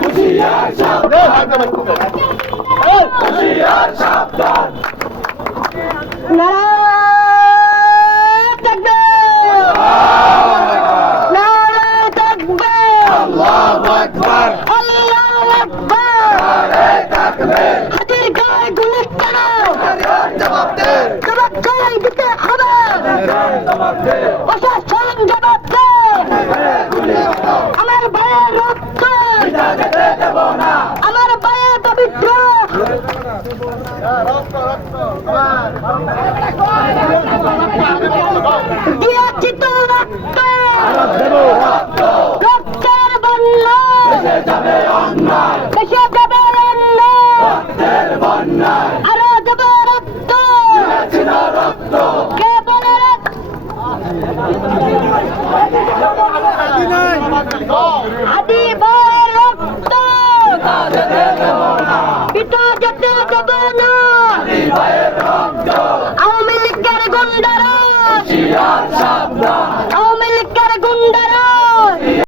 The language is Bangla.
হুঁশিয়ার সাবধান, হুঁশিয়ার সাবধান। নারায়ে তাকবীর, নারায়ে তাকবীর, আল্লাহু আকবার, আল্লাহু আকবার। নারায়ে তাকবীর। হাতির গায়ে গুলি কেন? জবাব দে, জবাব চাই দিতে হবে। জবাব দে, প্রশাসন জবাব দে। আমার ভাইয়ের রক্ত, বিনা যেতে দেব না। আমার ভাইয়ের পবিত্র দিয়েছি তো রক্ত, দেব রক্ত, রক্তের বন্যা ভেসে যাবে অন্যায়, দেশে যাবে অন্য, রক্তের বন্যায়। আরো দেব রক্ত। ছিল রক্ত, কে বলে আদি ভাইয়ের রক্ত যেতে দেব না। পিতা যেতে দেব না। ভাইয়ের রক্ত, আওয়ামী লীগের গুন্ডারা, হুঁশিয়ার সাবধান,